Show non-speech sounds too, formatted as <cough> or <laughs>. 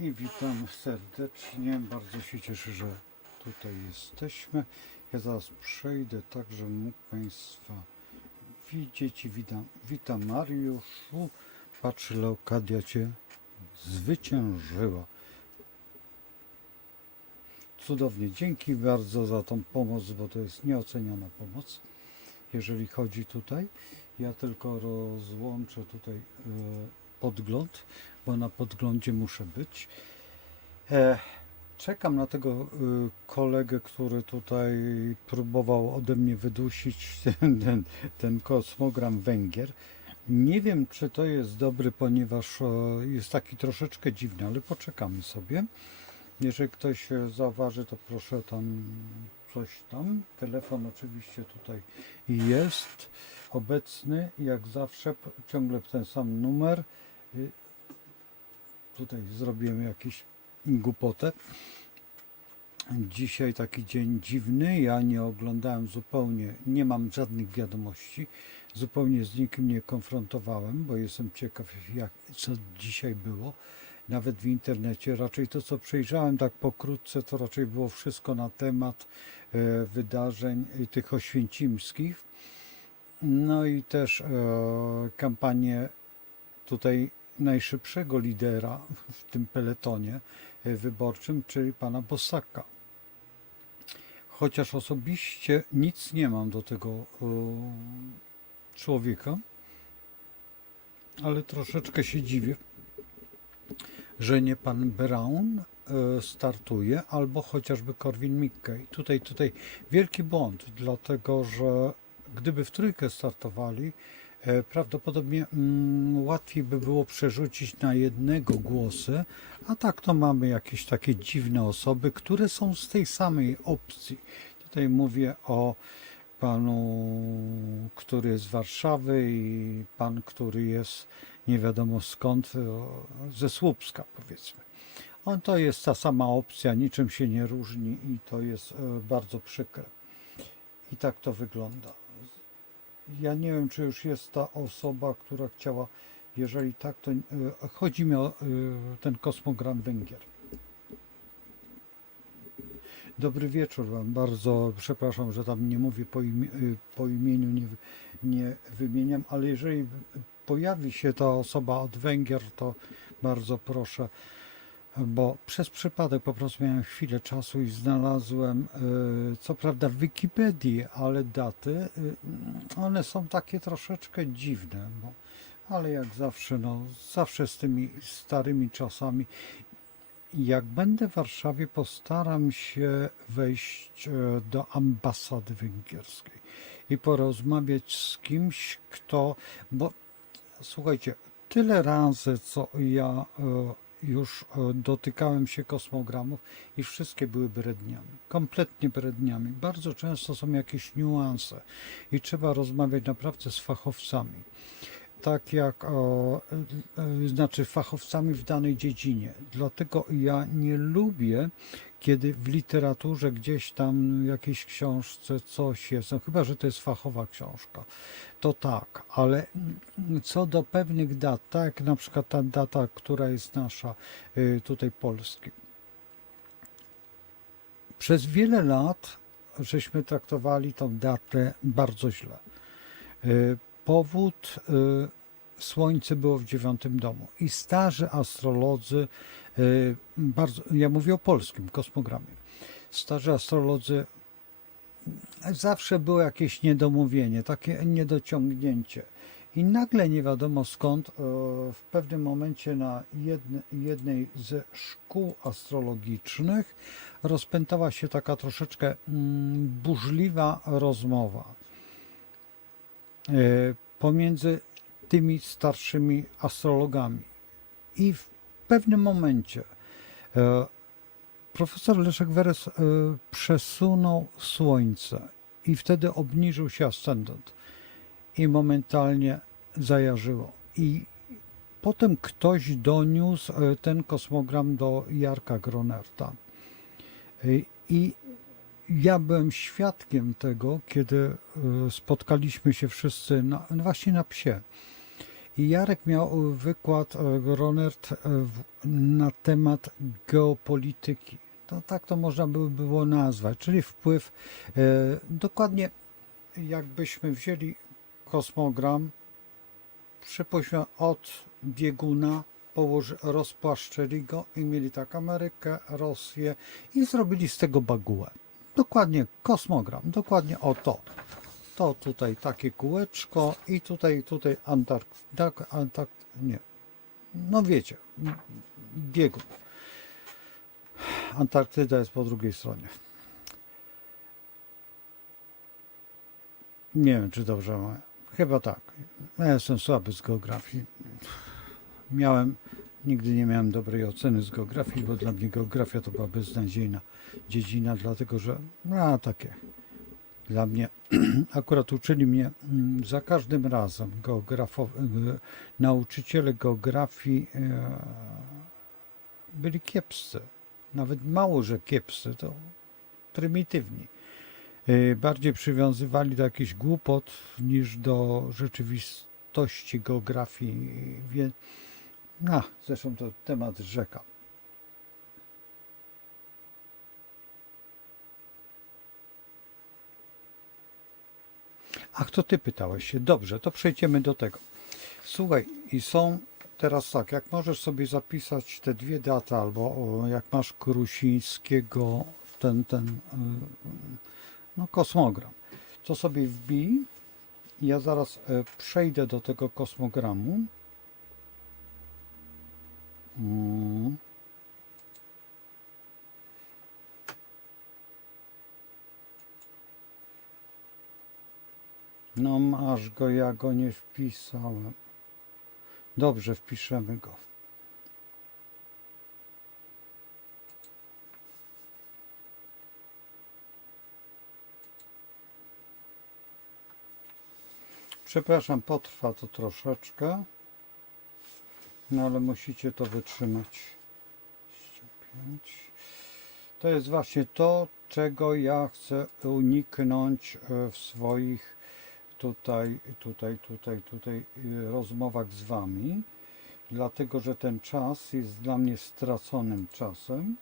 I witam serdecznie. Bardzo się cieszę, że tutaj jesteśmy. Ja zaraz przejdę tak, żeby mógł Państwa widzieć. Witam, witam Mariuszu. Patrz, Leokadia Cię zwyciężyła. Cudownie. Dzięki bardzo za tą pomoc, bo to jest nieoceniona pomoc, jeżeli chodzi tutaj. Ja tylko rozłączę tutaj e, podgląd, bo na podglądzie muszę być. E, czekam na tego e, kolegę, który tutaj próbował ode mnie wydusić <laughs> ten, ten, ten kosmogram Węgier. Nie wiem, czy to jest dobry, ponieważ jest taki troszeczkę dziwny, ale poczekamy sobie. Jeżeli ktoś zauważy, to proszę tam coś tam. Telefon oczywiście tutaj jest obecny, jak zawsze, ciągle ten sam numer. Tutaj zrobiłem jakieś głupotę. Dzisiaj taki dzień dziwny. Ja nie oglądałem zupełnie, nie mam żadnych wiadomości. Zupełnie z nikim nie konfrontowałem, bo jestem ciekaw, jak, co dzisiaj było. Nawet w internecie. Raczej to, co przejrzałem tak pokrótce, to raczej było wszystko na temat e, wydarzeń e, tych oświęcimskich. No i też e, kampanię tutaj najszybszego lidera w tym peletonie e, wyborczym, czyli pana Bosaka. Chociaż osobiście nic nie mam do tego e, człowieka, ale troszeczkę się dziwię, że nie pan Brown e, startuje, albo chociażby Corwin Mikkey. Tutaj, tutaj wielki błąd, dlatego że gdyby w trójkę startowali, prawdopodobnie mm, łatwiej by było przerzucić na jednego głosy, a tak to mamy jakieś takie dziwne osoby, które są z tej samej opcji. Tutaj mówię o panu, który jest z Warszawy i pan, który jest nie wiadomo skąd, o, ze Słupska powiedzmy. On to jest ta sama opcja, niczym się nie różni i to jest e, bardzo przykre. I tak to wygląda. Ja nie wiem, czy już jest ta osoba, która chciała, jeżeli tak, to e, chodzi mi o e, ten kosmogram Węgier. Dobry wieczór Wam. Bardzo przepraszam, że tam nie mówię po, imie, y, po imieniu, nie, nie wymieniam, ale jeżeli pojawi się ta osoba od Węgier, to bardzo proszę, bo przez przypadek po prostu miałem chwilę czasu i znalazłem, y, co prawda w Wikipedii, ale daty, y, one są takie troszeczkę dziwne, bo, ale jak zawsze, no, zawsze z tymi starymi czasami jak będę w Warszawie, postaram się wejść e, do ambasady węgierskiej i porozmawiać z kimś, kto. Bo słuchajcie, tyle razy, co ja już e, dotykałem się kosmogramów i wszystkie były bredniami. Kompletnie bredniami. Bardzo często są jakieś niuanse i trzeba rozmawiać naprawdę z fachowcami tak jak o, e, e, znaczy fachowcami w danej dziedzinie. Dlatego ja nie lubię, kiedy w literaturze gdzieś tam jakiejś książce coś jest, no chyba, że to jest fachowa książka, to tak, ale co do pewnych dat, tak na przykład ta data, która jest nasza y, tutaj Polski. Przez wiele lat żeśmy traktowali tą datę bardzo źle. Y, Powód y, Słońce było w dziewiątym domu i starzy astrolodzy, y, bardzo, ja mówię o polskim kosmogramie, starzy astrolodzy zawsze było jakieś niedomówienie, takie niedociągnięcie. I nagle nie wiadomo skąd, e, w pewnym momencie na jedne, jednej ze szkół astrologicznych rozpętała się taka troszeczkę mm, burzliwa rozmowa e, pomiędzy tymi starszymi astrologami. I w pewnym momencie e, profesor Leszek Weres e, przesunął Słońce i wtedy obniżył się ascendent i momentalnie zajarzyło. I potem ktoś doniósł e, ten kosmogram do Jarka Gronerta. I ja byłem świadkiem tego, kiedy spotkaliśmy się wszyscy na, właśnie na psie. I Jarek miał wykład, e, Ronert, e, na temat geopolityki. To tak to można by było nazwać, czyli wpływ, e, dokładnie jakbyśmy wzięli kosmogram, przypuśćmy od bieguna, położy, rozpłaszczyli go i mieli tak Amerykę, Rosję i zrobili z tego bagułę. Dokładnie kosmogram, dokładnie o to. To tutaj takie kółeczko i tutaj, tutaj Antarktyda, Antark, nie, no wiecie, biegun. Antarktyda jest po drugiej stronie. Nie wiem, czy dobrze. Chyba tak. Ja jestem słaby z geografii. Miałem, nigdy nie miałem dobrej oceny z geografii, bo dla mnie geografia to była beznadziejna dziedzina, dlatego że, no takie, dla mnie, <clears throat> akurat uczyli mnie mm, za każdym razem geografo, e, nauczyciele geografii e, byli kiepscy. Nawet mało, że kiepscy, to prymitywni. E, Bardziej przywiązywali do jakichś głupot niż do rzeczywistości geografii. No, zresztą to temat rzeka. Ach, to ty pytałeś się. Dobrze, to przejdziemy do tego. Słuchaj, i są teraz tak, jak możesz sobie zapisać te dwie daty, albo jak masz Krusińskiego, ten, ten, y, no kosmogram, to sobie wbij. Ja zaraz e, przejdę do tego kosmogramu. Mm. No masz go, ja go nie wpisałem. Dobrze, wpiszemy go. Przepraszam, potrwa to troszeczkę. No ale musicie to wytrzymać. 25. To jest właśnie to, czego ja chcę uniknąć e, w swoich tutaj, tutaj, tutaj, tutaj y, rozmowach z Wami, dlatego że ten czas jest dla mnie straconym czasem.